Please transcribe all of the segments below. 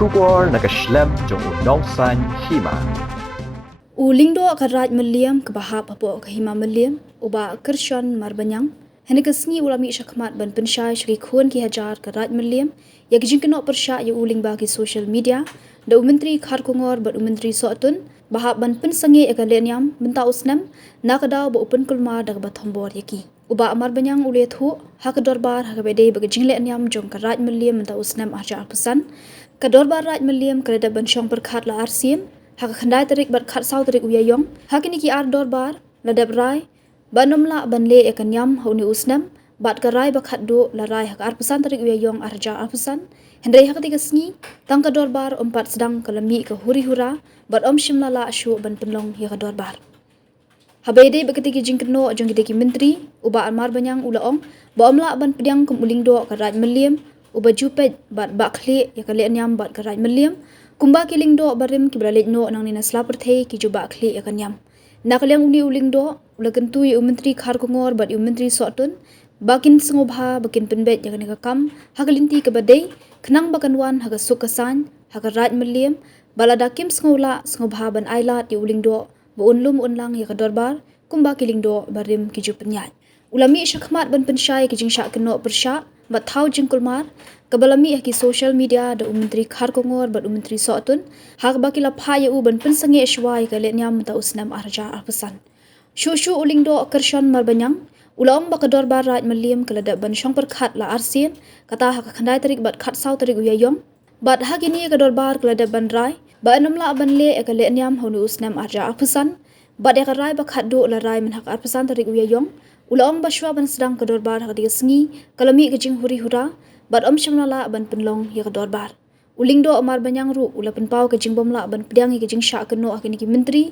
Shubor nakaslem jong unongsan hima. Ulingdo akaraj meliam kebahap apo kahima meliam uba kershan marbanyang hene kesni ulami syakmat ban pensyai syaki khun ki hajar karaj meliam ya gijingkeno persya ya uling bagi social media da menteri khar kongor ban menteri soatun bahap ban pensangi ekaleniam benta usnam nakadaw ba upen kulma da bathombor yaki uba marbanyang ulet hu hakadorbar hakabede bagi jingleniam jong karaj meliam benta usnam arja pesan kadorbar raj meliam kada ban syong perkhat la arsim hak khandai tarik bat khat sau tarik uyayong hakini ki ar dorbar ladap rai banomla banle ekanyam hauni usnam bat karai bakhat do la rai hak ar pesan tarik uyayong arja arpesan hendai hak tigasni tangka dorbar empat sedang kalami ke huri hura bat om shimla la ashu ban penlong ya dorbar habede bakati ki jingkno jong ki menteri uba amar banyang ulaong ba omla ban pediang kum uling do karaj meliam uba jupet bat bakhle ya kale nyam bat karaj meliam kumba kiling do barim ki bralej no nang nina slapur thei ki juba khli yakanyam nakaliang uni uling do ulakan tu yu menteri khar kongor bat yu menteri sotun bakin sengobha bakin penbet yakane kam hakalinti ke badai khnang bakanwan haga sukasan haga raj meliam baladakim sengola sengobha ban ailat yu uling do ba unlum unlang ya dorbar kumba kiling do barim ki jupanyat ulami syakmat ban pensyai ki jingsha keno persya bat thau jingkulmar kabalami ki social media da menteri khar kongor bat menteri sotun hak bakila phaya u ban pensange shwai kale nyam ta usnam arja arpesan shushu uling do kershan marbanyang ulong bakador bar raj meliam kalada ban syong perkhat la arsin kata hak khandai tarik bat khat sau tarik uyayong bat hakini kador bar kalada ban rai ba namla ban le kale nyam honu usnam arja arpesan bat ya rai bakhat do la rai man hak arpesan tarik uyayong ulong baswa ban sedang kador bar hak digasngi kalami kejing huri hura bat om shamnala ban penlong ya dorbar uling do amar banyang ru ula penpau ke jingbom la ban pedang ke jing syak keno akini ki menteri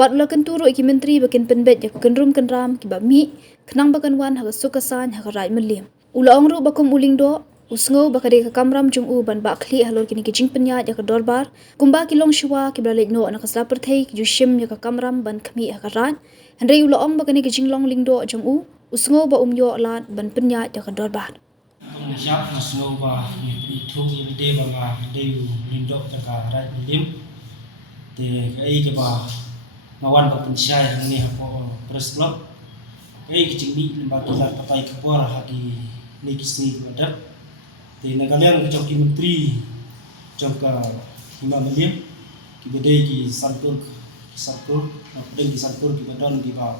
bat ula kenturu ki menteri bakin penbet ya kenrum kenram ki ba mi khnang bakan wan ha sukasan ha rai melim ula ong ru bakum uling do usngo bakade ka kamram jung u ban ba khli halor kini ki jing penya ya dorbar kumba ki long shwa ki bralej no na kasla perthei ki jushim ya ka kamram ban khmi ha ran handrei ula ong bakani ki jinglong ling do jung u usngo ba umyo la ban penya ya dorbar Siap masuk bah itu ide bah de lindok taka rai lim te kai ke bah ngawan ba pensyai ni hapo press club kai ke jingni limba tola patai kapor hagi ni kisni badak te nagaliang ke joki menteri joka hima melim ki bede ki santur apden ki santur ki badon di ba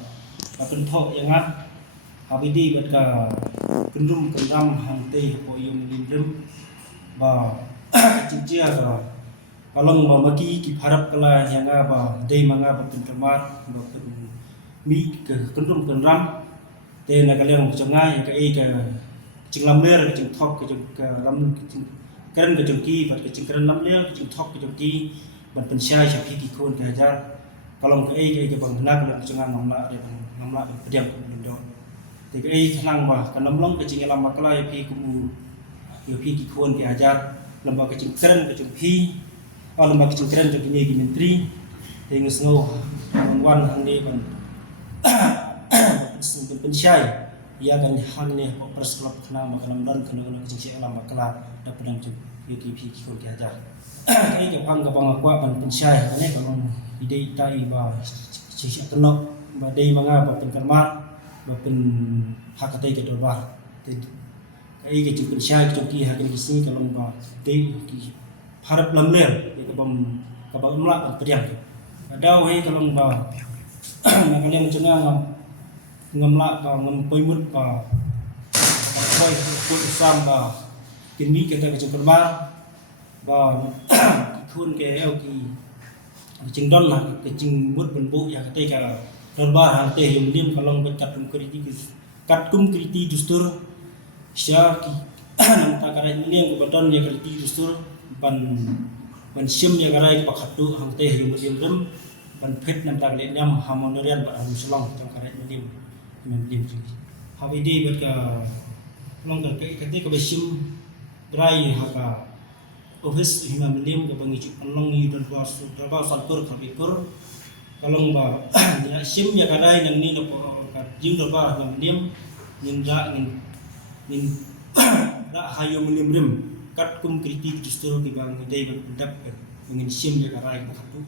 apun thok yangat habidi batka kendum kendam hante po yung lindem ba cincia ba kalong ba maki ki harap kala yanga ba dei manga ba pentermat ba mi ke kendum kendam te na kaliang jangai ka e ka jinglam ler jing thok ke lam keren ke jengki ba ke jingkeren lam ler jing thok ke jengki ban pensyai syapi ki kon ke hajar kalong ke e ke bang nak nak jangan namla de namla pediam lindo tiga senang bah karena melong kecing elam makala ya pi kumu ya pi kikon ki ajar lembaga kecing keren kecing pi lembaga kecing keren kecing ni menteri dengan snow wan handi ban pensyai ia kan hang ni pers klub kena makanan dan kena kecing elam makala dapat dan ya pi kikon ki ajar ini ke bang akwa ban pensyai kan kalau ide tai ba sisi tenok ba dei manga ba penkermat bapun hakatai ke dorbar kai ke cukun syai cuki hakin kisni kalau ba te harap lamler ke bam kabang mla pediam ada we kalau ba nakalian cenga ngamla ba ngampoimut ba koi put sam ba kinmi ke ta ke dorbar ba kun ke el ki cingdon lah ke cingmut benbu ya katai ka dorbar hante yung lim kalong becat kriti kat kum kriti dustur sya ki nam ta karai lim ko badon ya kriti dustur ban sim ya karai pakhatu hante yung lim ban phet nam ta le nyam hamonorian ba am selong tang karai lim habidi bet ka long ka kati ko besim drai haka office hima lim ko bangi long yi dorbar salkur khabikur kalong ba ya sim ya kadai nang ni lopo jing do ba ngam nim nin da nin da hayo lim rim kat kum kritik justru di bang dai ban pendap kan ingin sim le karai na tu